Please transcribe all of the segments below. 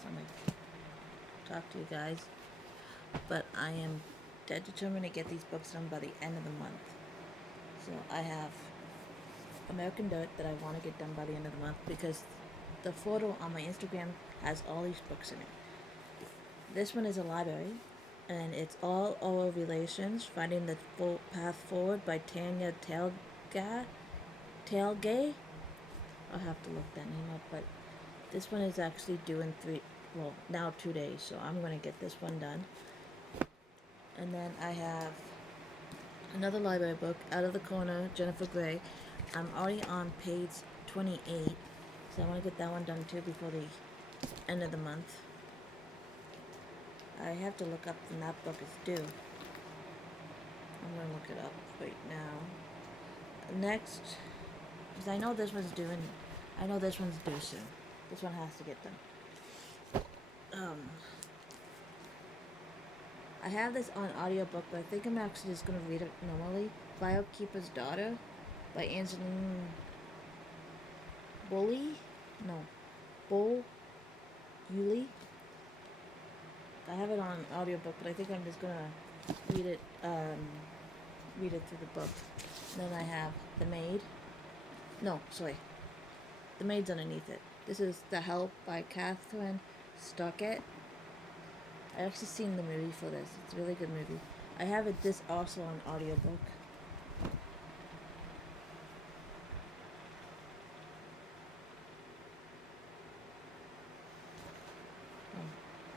last time I talked to you guys. But I am dead determined to get these books done by the end of the month. So I have American Dirt that I want to get done by the end of the month because the photo on my Instagram has all these books in it. This one is a library, and it's all oral relations, finding the path forward by Tanya Tailgay. I'll have to look that name up, but this one is actually due in now 2 days, so I'm going to get this one done. And then I have another library book, Out of the Corner, Jennifer Gray. I'm already on page 28, so I want to get that one done too before the end of the month. I have to look up when that book is due. I'm going to look it up right now. Next, because I know this one's due, and I know this one's due soon. This one has to get done. I have this on audiobook, but I think I'm actually just going to read it normally. Filekeeper's Daughter by Angeline Bully? No. Yuli. I have it on audiobook, but I think I'm just going to read it through the book. And then I have The Maid. No, sorry. The Maid's underneath it. This is The Help by Catherine Stockett. I actually seen the movie for this. It's a really good movie. I have this also on audiobook.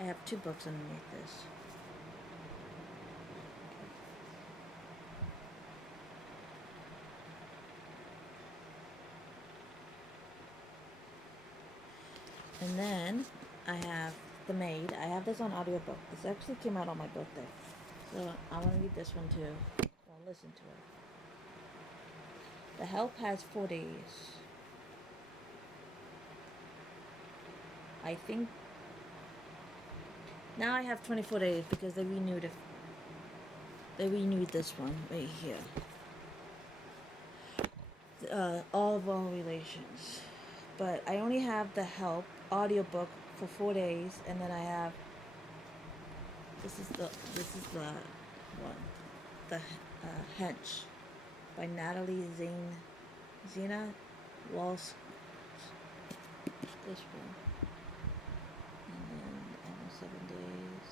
I have 2 books underneath this. And then I have The Maid. I have this on audiobook. This actually came out on my birthday. So I want to read this one too. Well, listen to it. The Help has 4 days. I think now I have 24 days because they renewed it. They renewed this one right here. All of our relations. But I only have The Help audiobook for 4 days, and then I have this is the one, the Hench by Natalie Zena Walsh. This one, and then almost 7 days.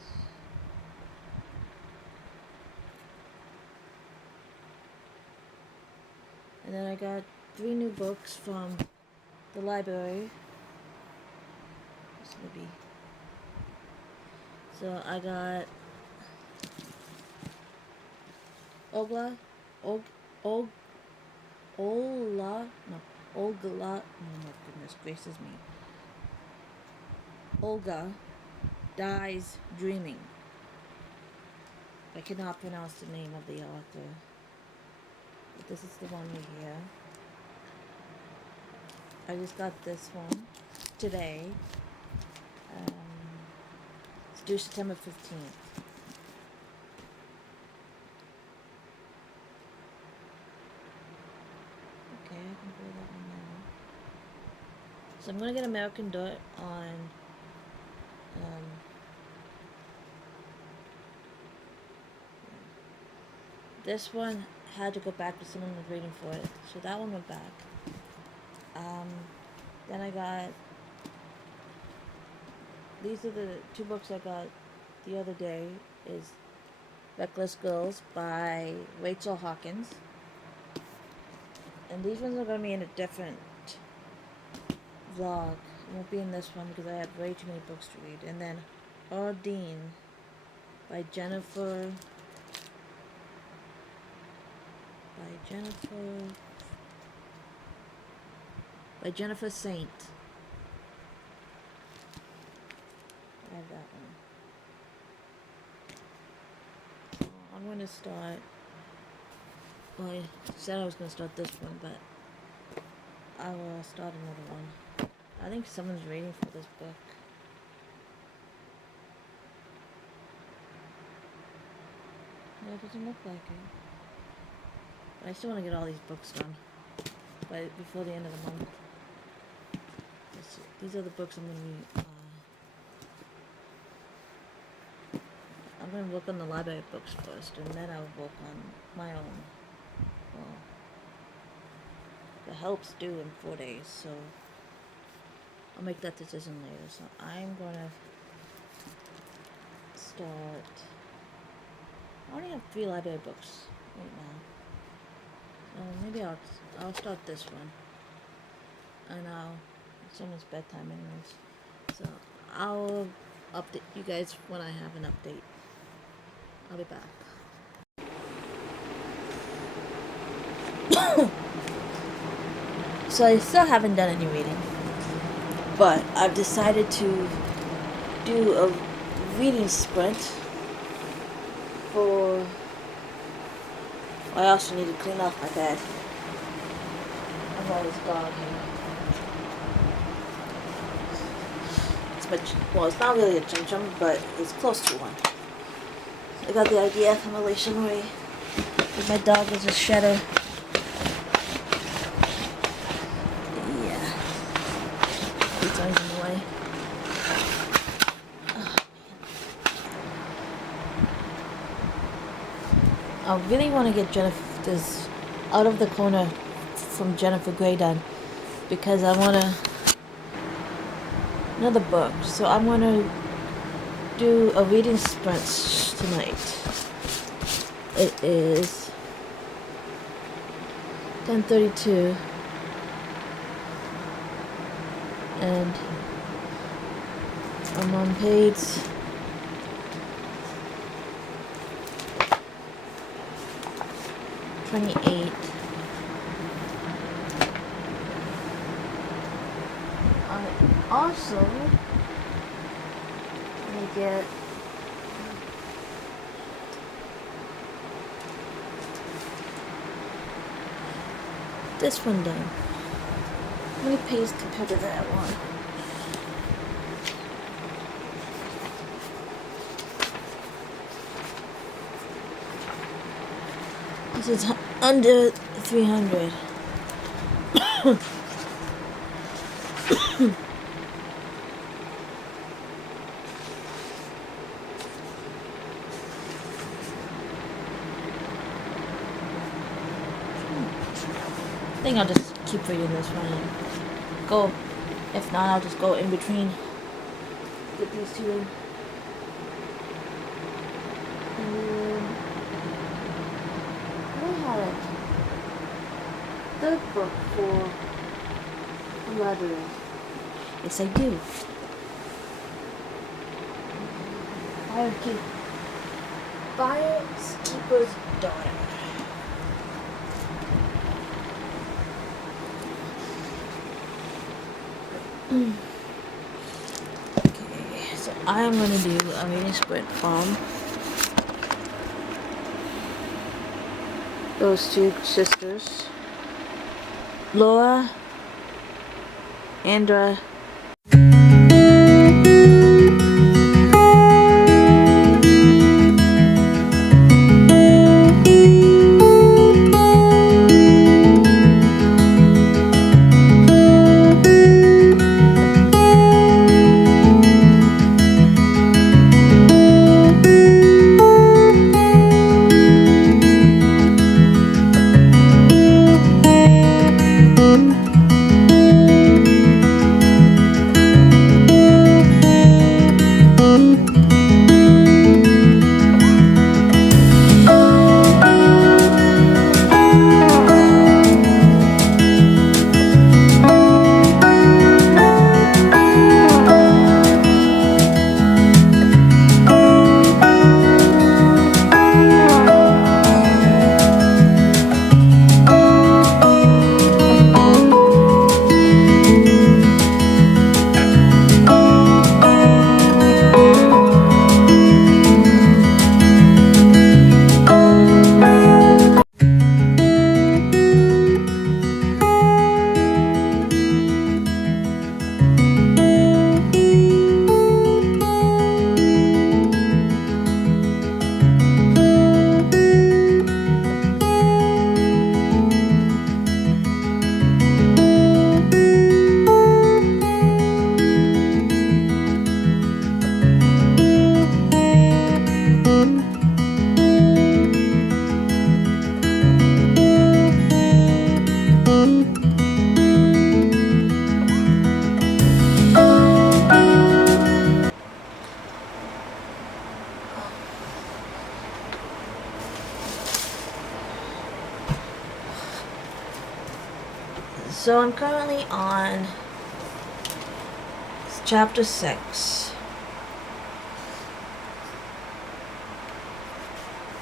And then I got 3 new books from the library. This will be. So I got Ogla, oh my goodness gracious me. Olga Dies Dreaming. I cannot pronounce the name of the author. But this is the one right here. I just got this one today. It's due September 15th. Okay, I can do that one now. So I'm going to get American Dirt on this one had to go back to someone was waiting for it. So that one went back. Then I got, these are the 2 books I got the other day, is Reckless Girls by Rachel Hawkins. And these ones are going to be in a different vlog. It won't be in this one because I have way too many books to read. And then Ordine by Jennifer Saint. I have that one. So I'm going to start. Well, I said I was going to start this one, but I will start another one. I think someone's waiting for this book. No, it doesn't look like it. But I still want to get all these books done before the end of the month. These are the books I'm going to be I'm going to work on the library books first, and then I'll work on my own. Well, the help's due in 4 days, so I'll make that decision later. So I'm going to start. I only have 3 library books right now. So maybe I'll start this one. And it's almost bedtime anyways. So I'll update you guys when I have an update. I'll be back. So I still haven't done any reading, but I've decided to do a reading sprint for. I also need to clean off my bed. I've got this dog here. Well, it's not really a chum chum, but it's close to one. I got the idea from Alicia Marie. My dog is a shedder. Yeah. It's always in the way. Oh, I really want to get Jennifer this out of the corner from Jennifer Grey done, because I want to another book. So I'm going to do a reading sprint tonight. It is 10:32, and I'm on page 28. I also going to get this one done. How many pages compared to that one? This is under 300. I think I'll just keep reading this one and go. If not, I'll just go in between. Get these two in. And I had a third book for the library. Yes, I do. Firekeeper's Daughter. Okay, so I am going to do a reading sprint from those two sisters, Laura, Andra, So I'm currently on chapter 6.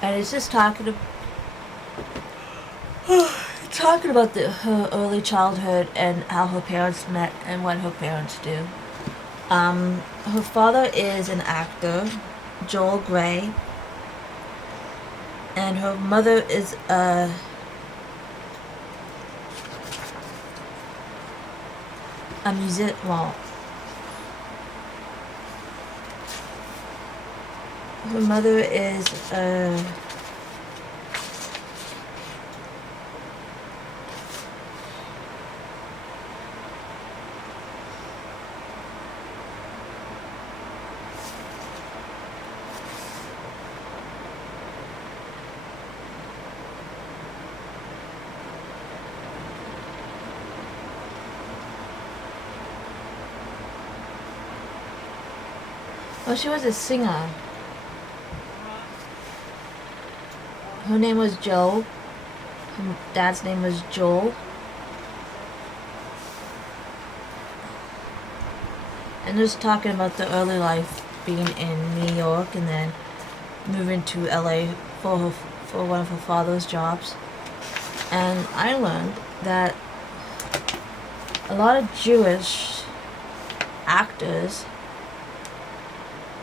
And it's just talking about her early childhood and how her parents met and what her parents do. Her father is an actor, Joel Grey, and her mother is a music. Well, her mother is a she was a singer. Her name was Jo. Her dad's name was Joel. And just talking about the early life being in New York and then moving to LA for one of her father's jobs. And I learned that a lot of Jewish actors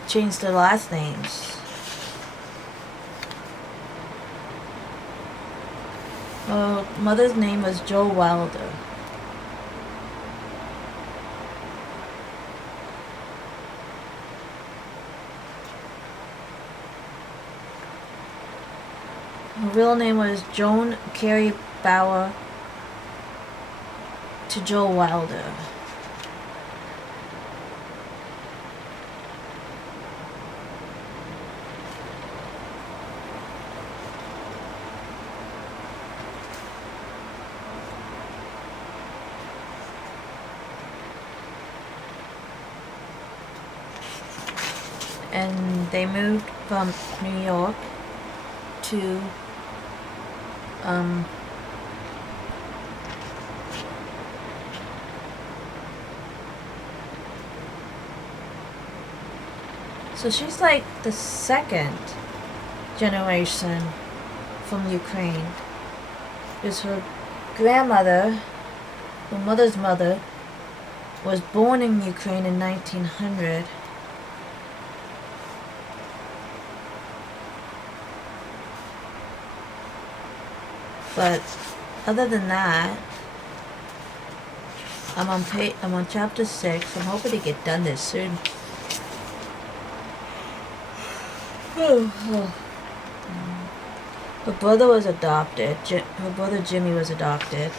changed their last names. Her mother's name was Jo Wilder. Her real name was Joan Carey Bauer to Jo Wilder. And they moved from New York to so she's like the second generation from Ukraine. Because her grandmother, her mother's mother, was born in Ukraine in 1900. But other than that, I'm on chapter 6. I'm hoping to get done this soon. Her brother was adopted. Her brother Jimmy was adopted.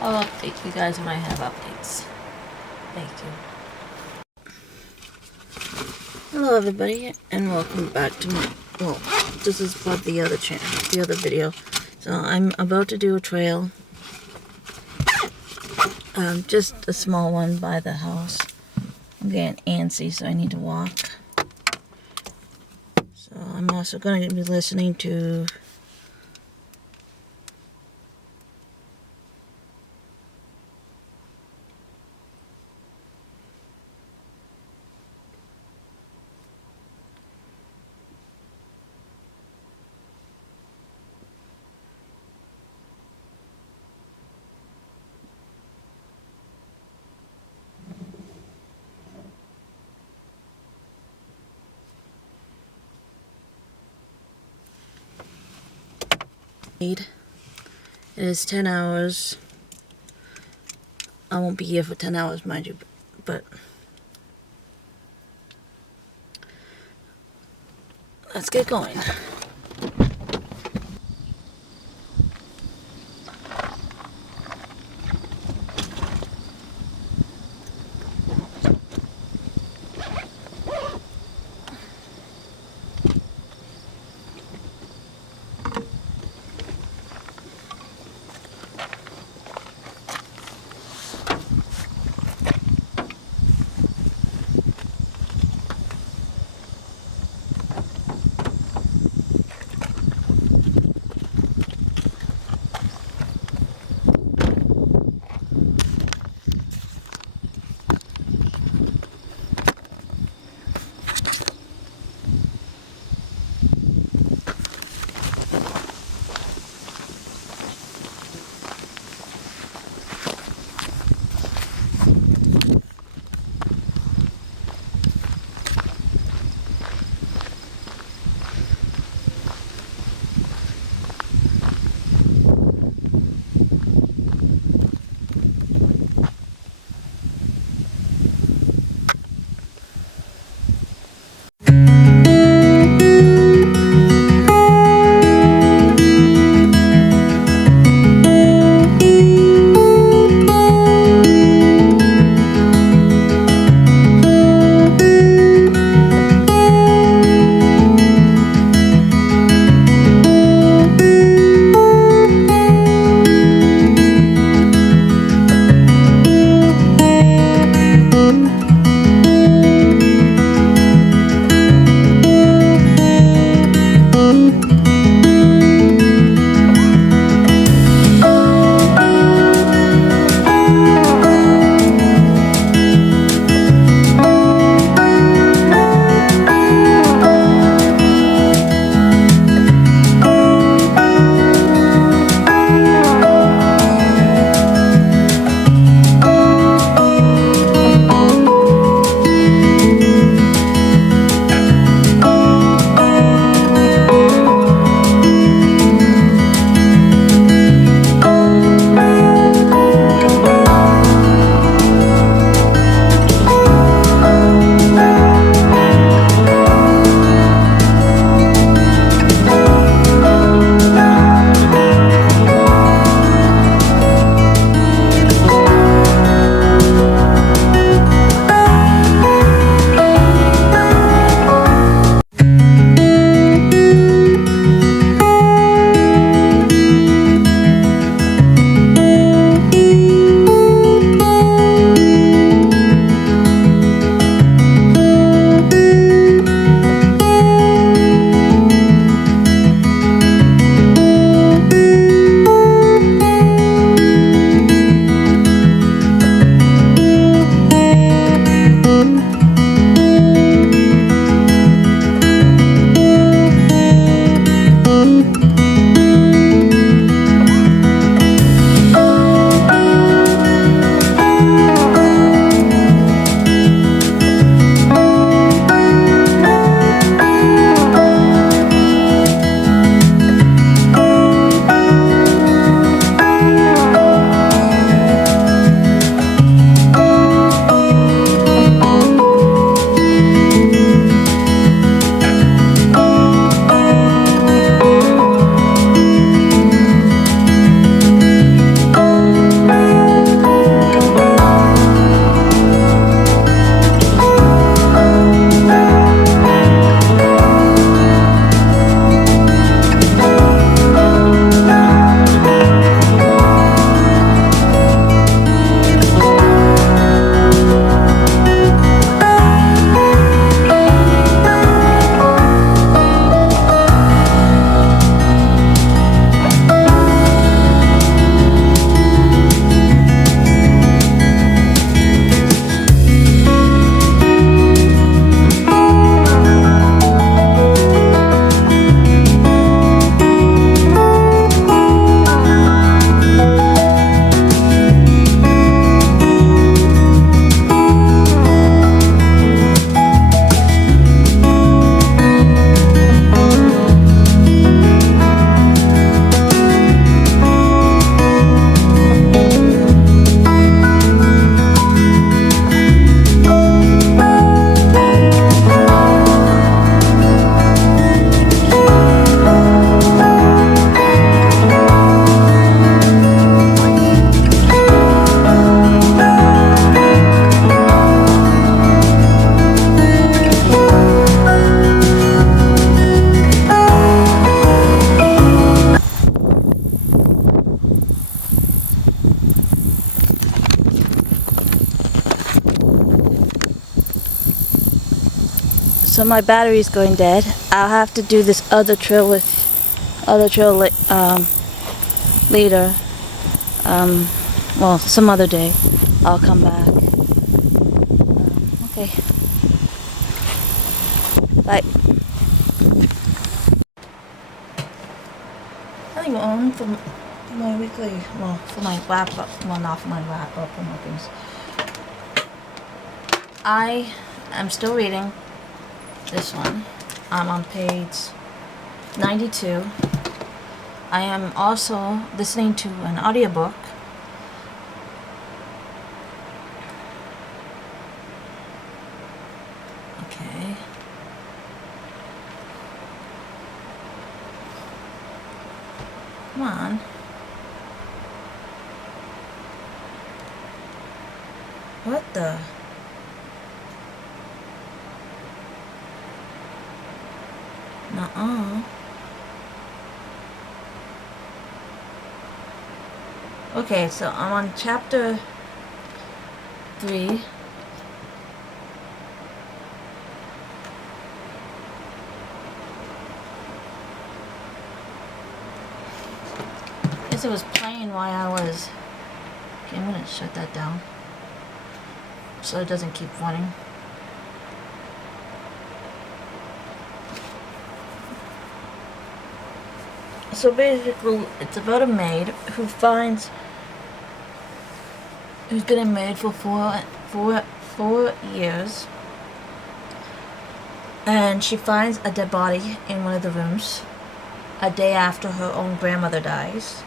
I'll update you guys when I have updates. Thank you. Hello everybody, and welcome back to my, well, this is part of the other channel, the other video. So I'm about to do a trail. Just a small one by the house. I'm getting antsy, so I need to walk. So I'm also going to be listening to It is 10 hours. I won't be here for 10 hours, mind you, but let's get going. So my battery's going dead. I'll have to do this other trail later. Well, some other day. I'll come back. Okay. Bye. Anyway, for my weekly, well, for my wrap up, well, not for my wrap up, for my things. I am still reading this one. I'm on page 92. I am also listening to an audiobook. Okay. Come on. What the? Nuh-uh. Okay, so I'm on chapter 3. I guess it was playing while I was... Okay, I'm gonna shut that down so it doesn't keep running. So basically, it's about a maid who's been a maid for four years, and she finds a dead body in one of the rooms a day after her own grandmother dies.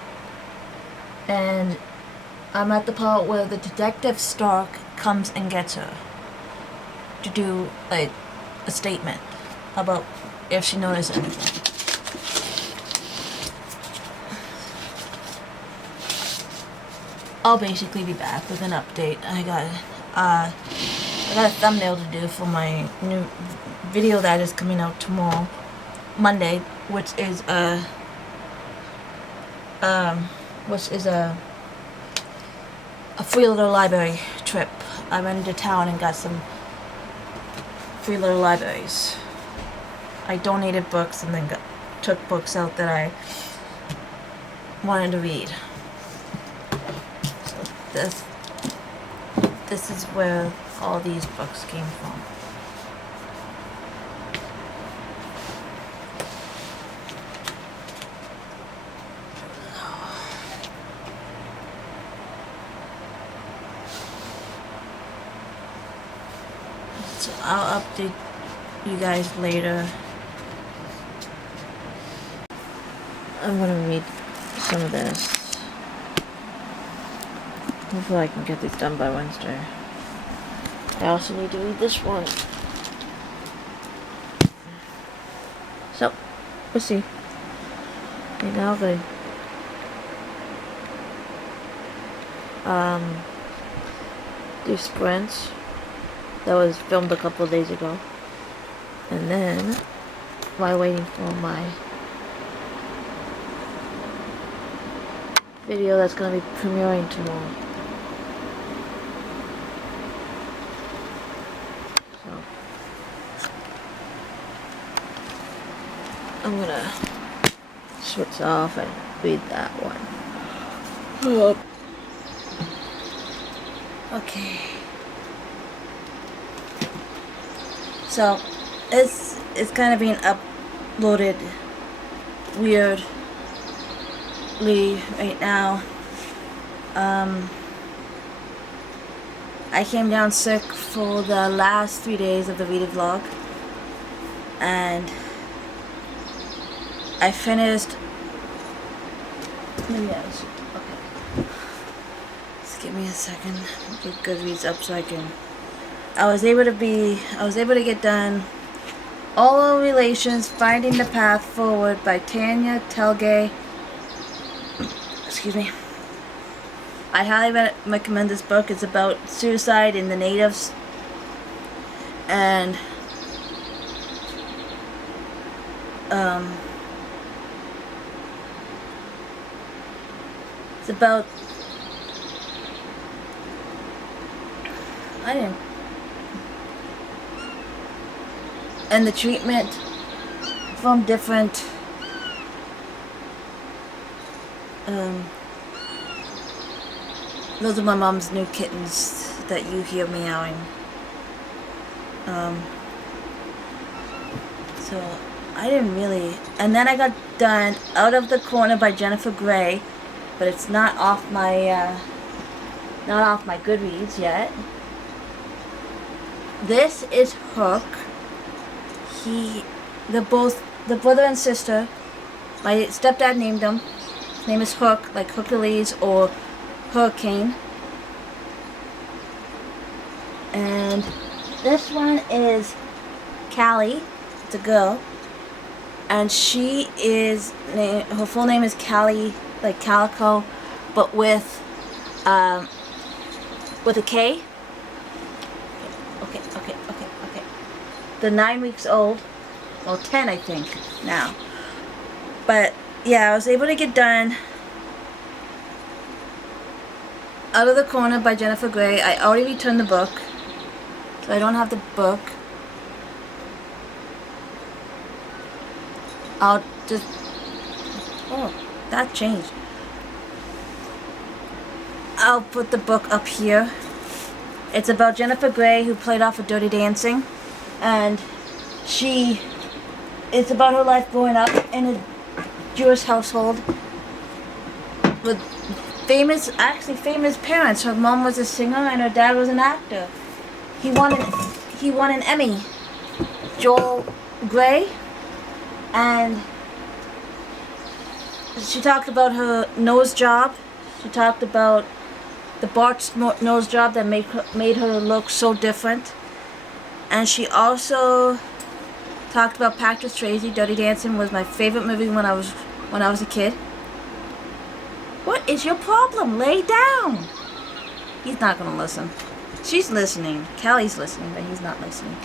And I'm at the part where the detective Stark comes and gets her to do a statement about if she noticed anything. I'll basically be back with an update. I got a thumbnail to do for my new video that is coming out tomorrow, Monday, which is a free little library trip. I went into town and got some free little libraries. I donated books and then took books out that I wanted to read. This is where all these books came from. So I'll update you guys later. I'm gonna read some of this. Hopefully I can get these done by Wednesday. I also need to read this one. So, we'll see. Okay, now the do sprints that was filmed a couple of days ago. And then while waiting for my video that's gonna be premiering tomorrow. I'm gonna switch off and read that one. Okay. So it's kind of being uploaded weirdly right now. I came down sick for the last 3 days of the Read It vlog, and I finished. Maybe I should. Okay. Just give me a second. Get Goodreads up so I can. I was able to get done All Relations: Finding the Path Forward by Tanya Telgay. Excuse me. I highly recommend this book. It's about suicide in the natives, and it's about and the treatment from different those are my mom's new kittens that you hear meowing. So I didn't really, and then I got done Out of the Corner by Jennifer Grey, but it's not off my Goodreads yet. This is Hook. They're both the brother and sister. My stepdad named them. His name is Hook, like Hercules or Hurricane. And this one is Callie. It's a girl. And she is, her full name is Callie, like Calico, but with a K. Okay. They're 9 weeks old. Well, 10 I think now. But yeah, I was able to get done Out of the Corner by Jennifer Grey. I already returned the book, so I don't have the book. I'll just, oh, that changed. I'll put the book up here. It's about Jennifer Grey, who played off of Dirty Dancing, and it's about her life growing up in a Jewish household with famous parents. Her mom was a singer and her dad was an actor. He won an Emmy. Joel Grey. And she talked about her nose job. She talked about the botched nose job that made her look so different. And she also talked about Patrick Swayze. Dirty Dancing was my favorite movie when I was a kid. What is your problem? Lay down. He's not gonna listen. She's listening. Callie's listening, but he's not listening.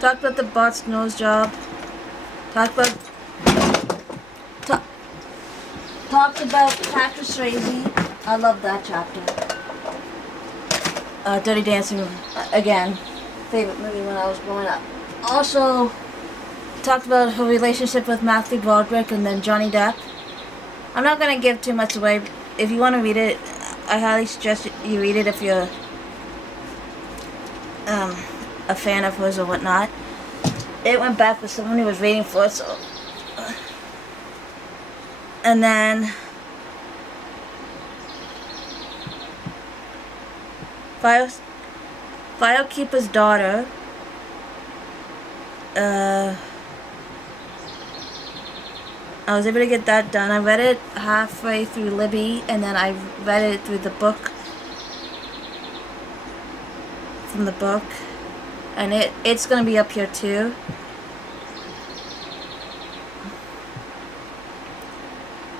Talked about the botched nose job. Talked about Patrick Swayze. I love that chapter. Dirty Dancing, again, favorite movie when I was growing up. Also, talked about her relationship with Matthew Broderick and then Johnny Depp. I'm not going to give too much away. If you want to read it, I highly suggest you read it if you're a fan of hers or whatnot. It went back with someone who was waiting for it, so. And then Firekeeper's Daughter. I was able to get that done. I read it halfway through Libby, and then I read it through the book. From the book. And it's gonna be up here too.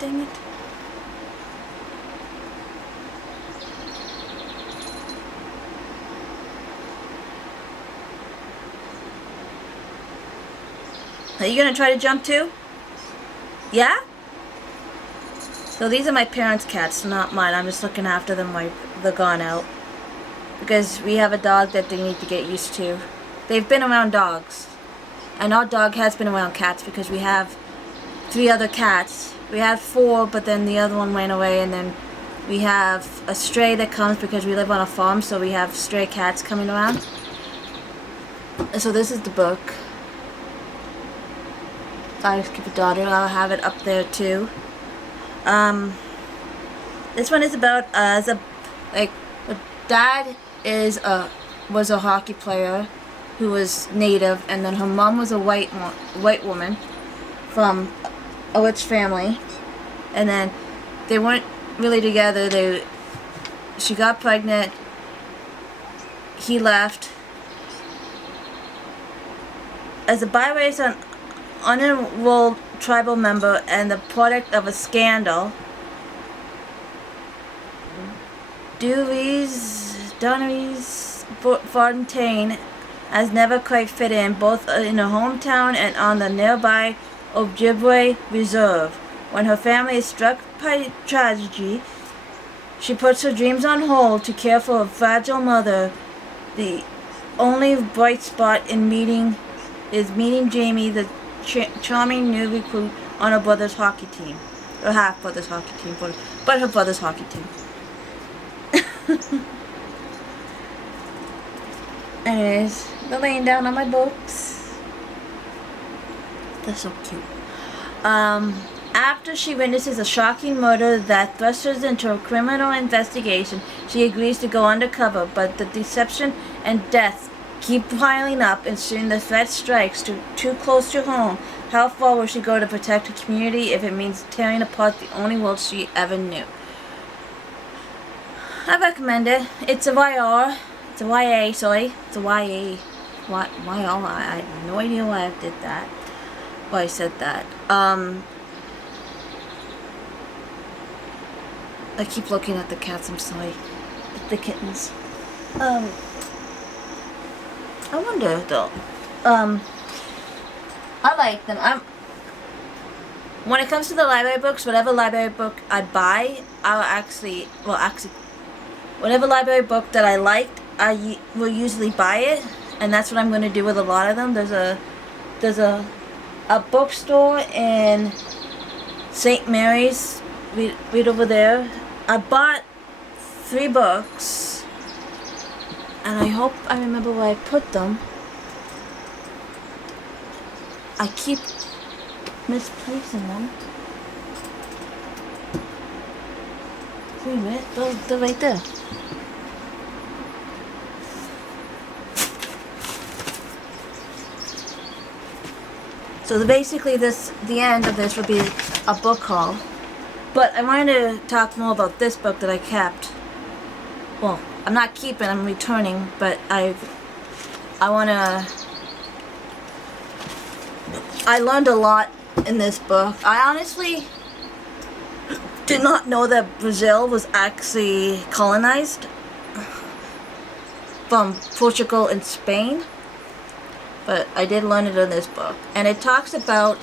Dang it. Are you gonna try to jump too? Yeah? So these are my parents' cats, not mine. I'm just looking after them while they're gone out. Because we have a dog that they need to get used to. They've been around dogs. And our dog has been around cats because we have 3 other cats. We had 4, but then the other one went away, and then we have a stray that comes because we live on a farm, so we have stray cats coming around. So this is the book. Firekeeper Daughter. I'll have it up there too. This one is about her dad was a hockey player who was native, and then her mom was a white woman from a rich family, and then they weren't really together. She got pregnant. He left. As a birace unenrolled tribal member and the product of a scandal, Doris Fontaine has never quite fit in, both in her hometown and on the nearby Ojibwe Reserve. When her family is struck by tragedy, she puts her dreams on hold to care for a fragile mother. The only bright spot in meeting Jamie, the charming new recruit on her brother's hockey team, or half brother's hockey team, but her brother's hockey team. Anyways, they're laying down on my books. They're so cute. After she witnesses a shocking murder that thrusts her into a criminal investigation, she agrees to go undercover, but the deception and deaths keep piling up, and soon the threat strikes too close to home. How far will she go to protect her community if it means tearing apart the only world she ever knew? I recommend it. It's a YR. It's a YA, sorry. It's a YA. YR. I have no idea why I did that. Why I said that. I keep looking at the cats, I'm sorry. The kittens. I wonder though. I like them. When it comes to the library books, whatever library book I buy, whatever library book that I liked, I will usually buy it, and that's what I'm going to do with a lot of them. There's a bookstore in St. Mary's, right over there. I bought 3 books, and I hope I remember where I put them. I keep misplacing them. Wait a minute, they're right there. So basically the end of this would be a book haul. But I wanted to talk more about this book that I kept. Well, I'm not keeping, I'm returning, but I learned a lot in this book. I honestly did not know that Brazil was actually colonized from Portugal and Spain, but I did learn it in this book. And it talks about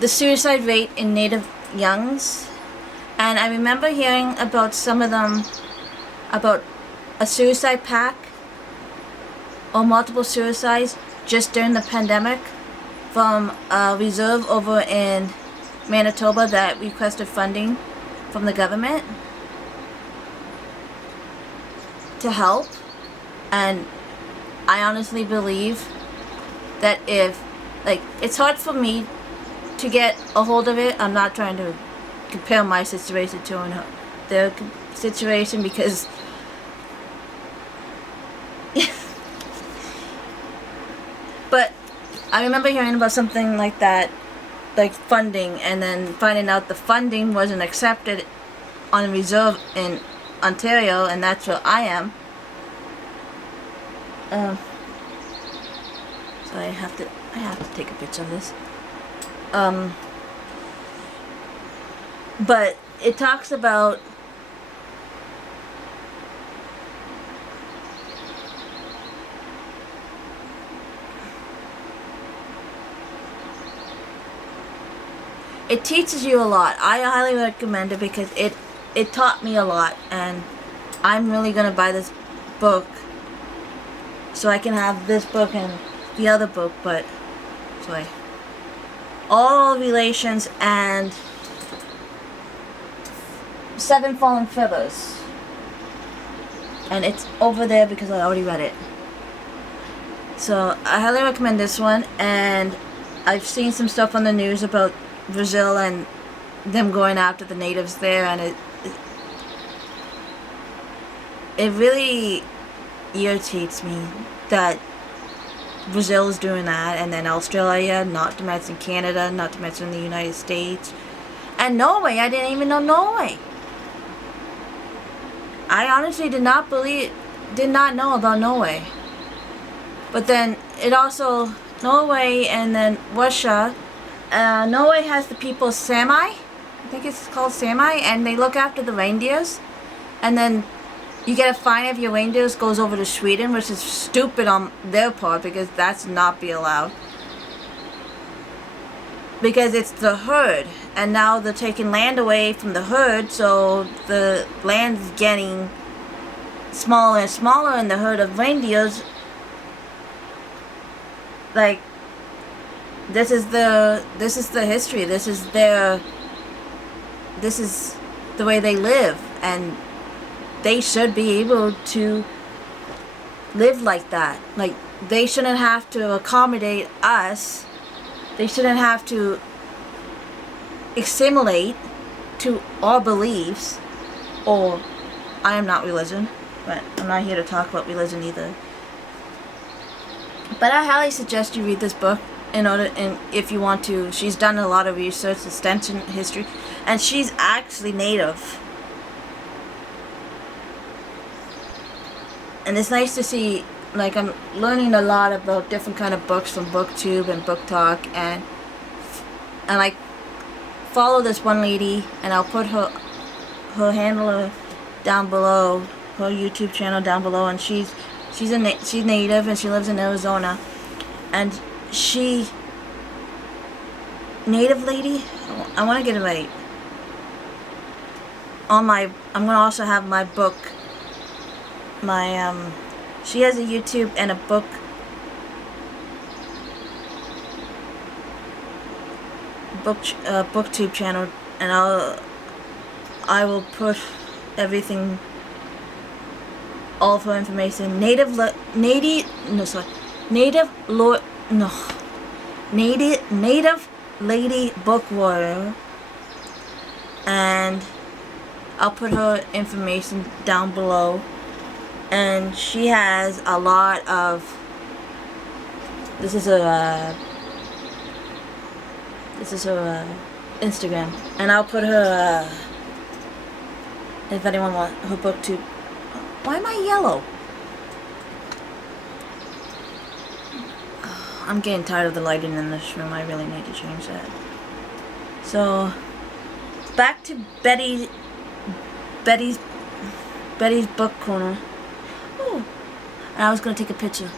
the suicide rate in native youngs. And I remember hearing about some of them, about a suicide pact or multiple suicides just during the pandemic from a reserve over in Manitoba that requested funding from the government to help. And I honestly believe that it's hard for me to get a hold of it. I'm not trying to compare my situation to their situation, because but I remember hearing about something like that, like funding, and then finding out the funding wasn't accepted on reserve in Ontario, and that's where I am. So I have to take a picture of this. But it talks about it teaches you a lot. I highly recommend it because it taught me a lot, and I'm really gonna buy this book so I can have this book and the other book, but sorry. All Relations and 7 Fallen Feathers. And it's over there because I already read it. So I highly recommend this one, and I've seen some stuff on the news about Brazil and them going after the natives there, and it really irritates me that Brazil is doing that, and then Australia, not to mention Canada, not to mention the United States, and Norway. I didn't even know Norway. I honestly did not know about Norway. But then it also, Norway and then Russia. Norway has the people Sami, I think it's called Sami, and they look after the reindeers. And then you get a fine if your reindeers goes over to Sweden, which is stupid on their part because that's not be allowed. Because it's the herd, and now they're taking land away from the herd, so the land's getting smaller and smaller, and the herd of reindeers like, this is the history. This is the way they live, and they should be able to live like that. Like, they shouldn't have to accommodate us. They shouldn't have to assimilate to our beliefs. Or, I am not religion, but I'm not here to talk about religion either. But I highly suggest you read this book if you want to. She's done a lot of research, extension history, and she's actually native. And it's nice to see, like, I'm learning a lot about different kind of books from BookTube and Book Talk, and I follow this one lady, and I'll put her handle down below, her YouTube channel down below, and she's native, and she lives in Arizona, and native lady, I want to get it right. I'm gonna also have my book. She has a YouTube and a BookTube channel, and I will put everything, all of her information. Native lady book warrior, and I'll put her information down below. And she has a lot of, this is her Instagram, and I'll put her if anyone wants her book too. Why am I yellow? I'm getting tired of the lighting in this room. I really need to change that. So, back to Betty's book corner. Oh, and I was gonna take a picture.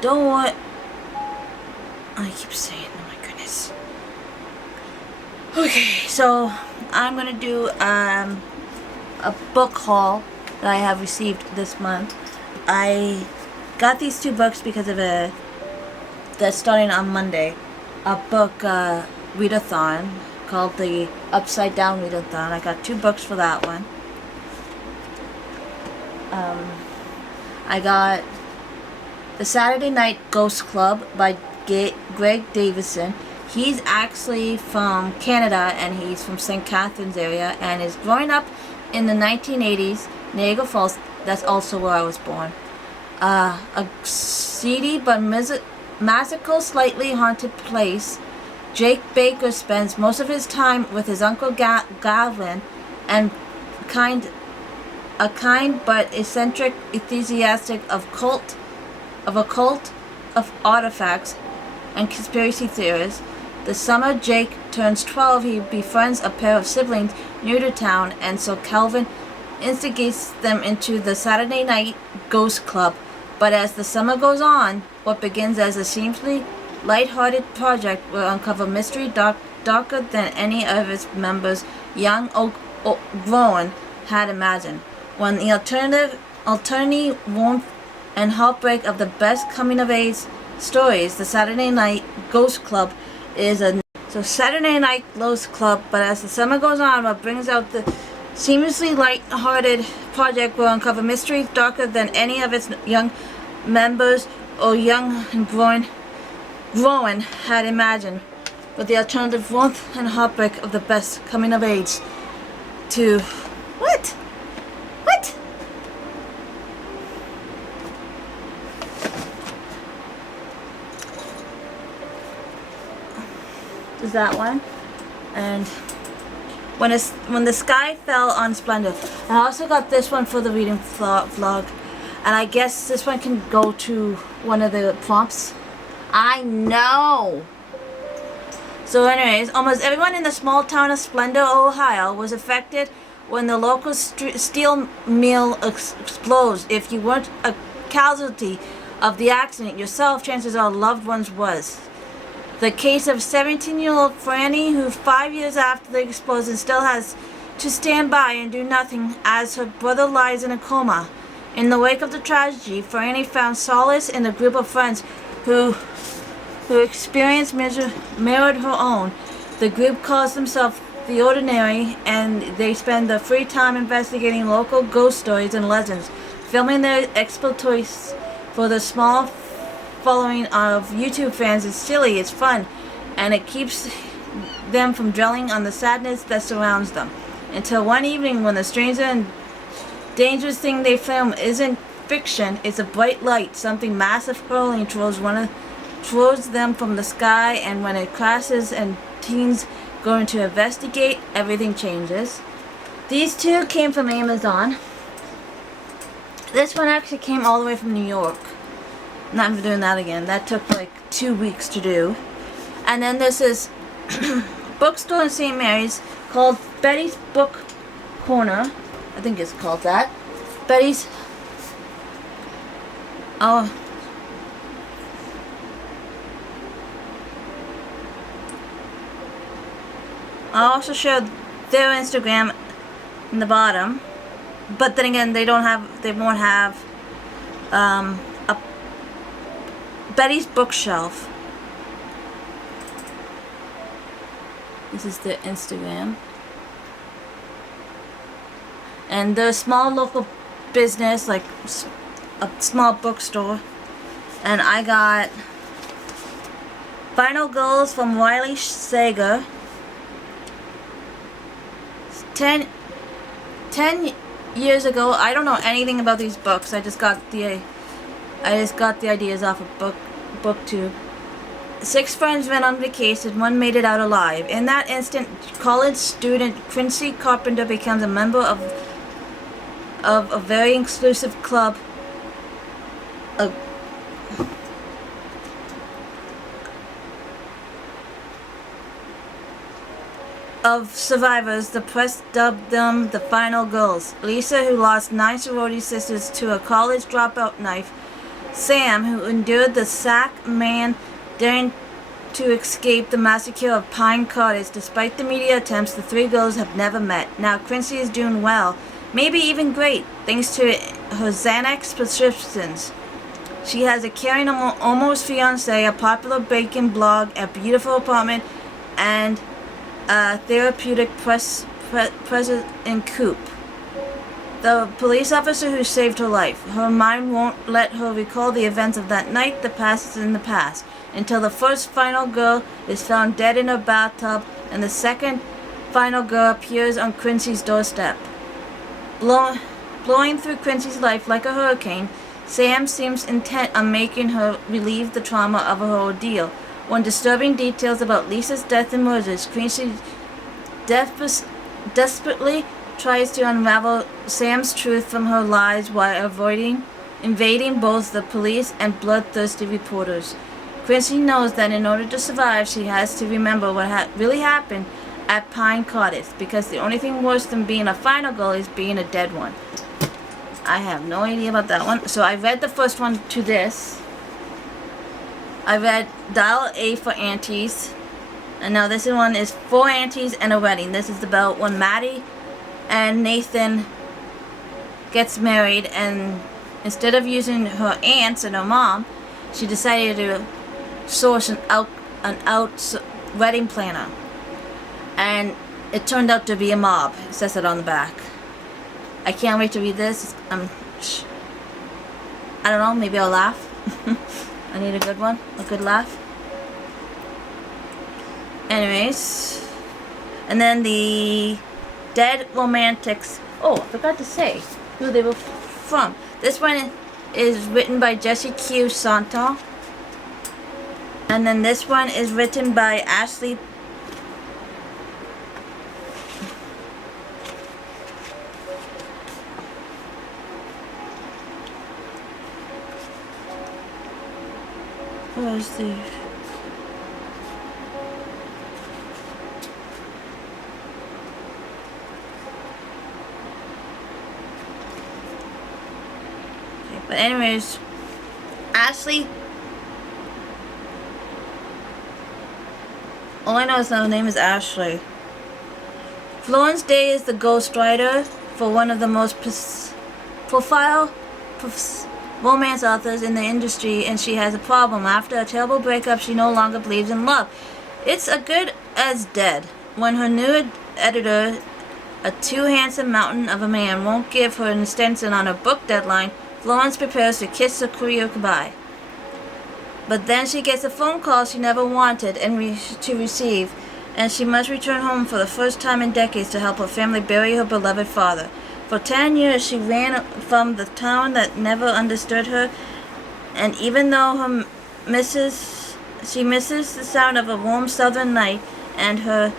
Don't want. I keep saying, oh my goodness. Okay, so I'm gonna do a book haul that I have received this month. I got these two books because of that's starting on Monday. A book readathon called the Upside Down Readathon. I got 2 books for that one. I got The Saturday Night Ghost Club by Greg Davison. He's actually from Canada, and he's from St. Catharines area, and is growing up in the 1980s, Niagara Falls. That's also where I was born. A seedy but magical, slightly haunted place. Jake Baker spends most of his time with his uncle Gavin, and a kind but eccentric enthusiastic of occult artifacts and conspiracy theories. The summer Jake turns 12, he befriends a pair of siblings new to town, and so Calvin instigates them into the Saturday Night Ghost Club. But as the summer goes on, what begins as a seemingly light-hearted project will uncover mystery darker than any of its members, young or grown, had imagined. When the attorney warmth and heartbreak of the best coming-of-age stories. The Saturday Night Ghost Club is a so Saturday Night Ghost Club, but as the summer goes on, what brings out the seamlessly light-hearted project will uncover mysteries darker than any of its young members or young and growing had imagined, with the alternative warmth and heartbreak of the best coming-of-age to what? Is that one? And when the sky fell on splendor. I also got this one for the reading vlog, and I guess this one can go to one of the prompts. I know. So anyways, almost everyone in the small town of Splendor, Ohio was affected when the local steel mill explodes. If you weren't a casualty of the accident yourself, chances are loved ones was. The case of 17-year-old Franny, who 5 years after the explosion still has to stand by and do nothing as her brother lies in a coma. In the wake of the tragedy, Franny found solace in a group of friends who experience mirrored her own. The group calls themselves The Ordinary, and they spend their free time investigating local ghost stories and legends, filming their exploits for the small following of YouTube fans. Is silly, it's fun, and it keeps them from dwelling on the sadness that surrounds them. Until one evening when the stranger and dangerous thing they film isn't fiction, it's a bright light, something massive hurling towards them from the sky, and when it crashes and teens go in to investigate, everything changes. These two came from Amazon. This one actually came all the way from New York. Not even doing that again. That took like 2 weeks to do. And then this is bookstore in St. Mary's called Betty's Book Corner. I think it's called that. Betty's. Oh. I'll also show their Instagram in the bottom, but then again, they won't have a Betty's Bookshelf. This is their Instagram, and they're a small local business, like a small bookstore. And I got Final Girls from Wiley Sager. 10 years ago. I don't know anything about these books. I just got the ideas off of BookTube. 6 friends went on vacation. One made it out alive. In that instant, college student Quincy Carpenter becomes a member of a very exclusive club. Of survivors. The press dubbed them the Final Girls. Lisa, who lost 9 sorority sisters to a college dropout knife. Sam, who endured the sack man daring to escape the massacre of Pine Cottage. Despite the media attempts, the 3 girls have never met. Now Quincy is doing well, maybe even great, thanks to her Xanax prescriptions. She has a caring almost fiance, a popular baking blog, a beautiful apartment, and a therapeutic present in Coop. The police officer who saved her life. Her mind won't let her recall the events of that night. The past is in the past. Until the first final girl is found dead in her bathtub, and the second final girl appears on Quincy's doorstep. Blowing through Quincy's life like a hurricane, Sam seems intent on making her relieve the trauma of her ordeal. When disturbing details about Lisa's death emerges, Quincy desperately tries to unravel Sam's truth from her lies while invading both the police and bloodthirsty reporters. Quincy knows that in order to survive, she has to remember what really happened at Pine Cottage, because the only thing worse than being a final girl is being a dead one. I have no idea about that one. So I read the first one to this. I read Dial A for Aunties, and now this one is 4 Aunties and a Wedding. This is about when Maddie and Nathan gets married, and instead of using her aunts and her mom, she decided to source an out wedding planner, and it turned out to be a mob. It says it on the back. I can't wait to read this. I don't know, maybe I'll laugh. I need a good one, a good laugh. Anyways, and then the Dead Romantics. Oh, I forgot to say who they were from. This one is written by Jesse Q. Santo. And then this one is written by Ashley. Where's the... But anyways, Ashley, all I know is her name is Ashley. Florence Day is the ghostwriter for one of the most profile romance authors in the industry, and she has a problem. After a terrible breakup, she no longer believes in love. It's as good as dead. When her new editor, a too handsome mountain of a man, won't give her an extension on her book deadline, Florence prepares to kiss her career goodbye. But then she gets a phone call she never wanted to receive, and she must return home for the first time in decades to help her family bury her beloved father. For 10 years she ran from the town that never understood her, and even though she misses the sound of a warm southern night and her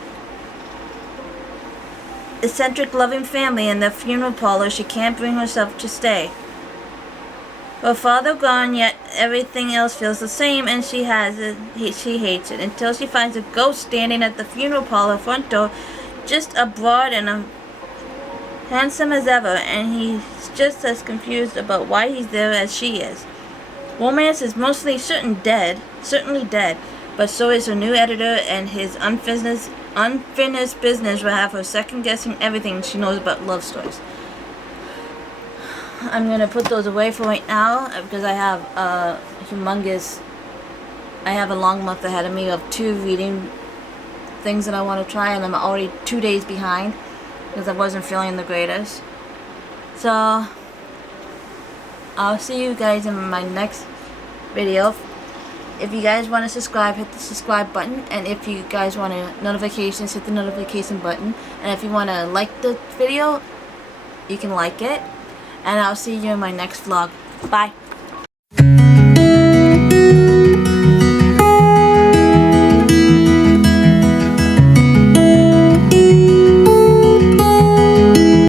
eccentric loving family in the funeral parlor, she can't bring herself to stay. Her father gone, yet everything else feels the same, and she hates it, until she finds a ghost standing at the funeral parlor front door, just as broad and handsome as ever, and he's just as confused about why he's there as she is. Romance is mostly certainly dead, but so is her new editor, and his unfinished business will have her second-guessing everything she knows about love stories. I'm going to put those away for right now because I have a long month ahead of me of 2 reading things that I want to try, and I'm already 2 days behind because I wasn't feeling the greatest. So I'll see you guys in my next video. If you guys want to subscribe, hit the subscribe button, and if you guys want notifications, hit the notification button, and if you want to like the video, you can like it. And I'll see you in my next vlog. Bye.